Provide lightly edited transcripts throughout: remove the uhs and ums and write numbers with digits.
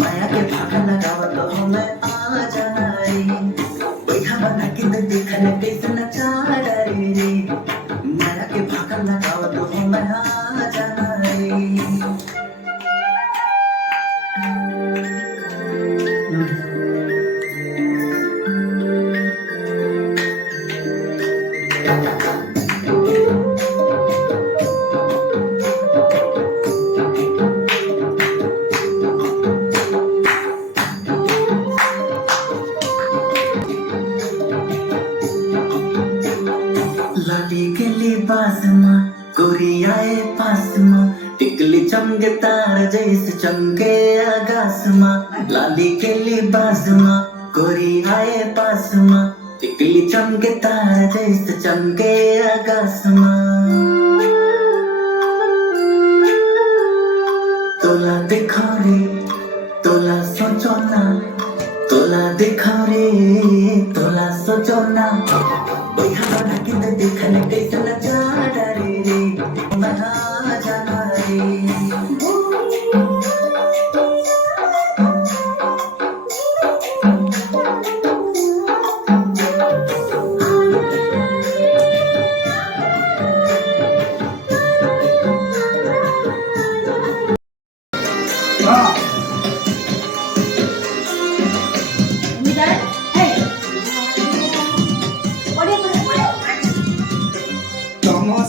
माया के भागा लगाव तो हमें आ जाए बैठा बना के देखने कैसे नचा रे माया के भागा लगाव तो हमें आ जाए लाली के लिबास में गोरी आए पास में टिकली चमके तार जैसे चमके आकाश में लाली के लिबास में गोरी आए पास में टिकली चमके तार जैसे चमके आकाश में तोला देखा रे तोला सोचो ना तोला देखा रे तोला सोचो ना देखने कैसे नचा रे मना जाना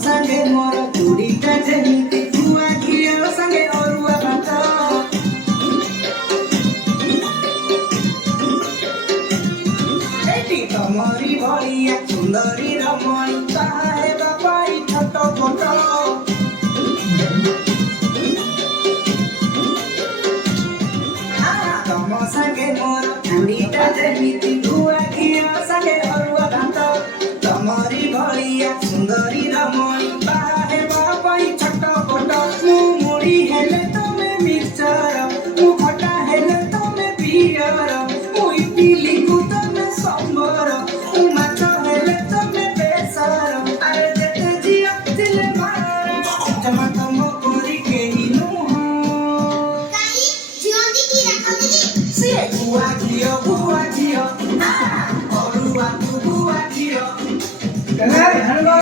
संगे मोर चूड़ीटा जेमिति गुआ घिओ संगे अरुआ भात एटी तमरी भलिया सुंदरी रमणी ताहे बापाई छोट फोट तम संगे मोर चूड़ीटा जेमिति गुआ घिओ संगे अरुआ भात तमरी भलिया सुंदरी रमणी Hello.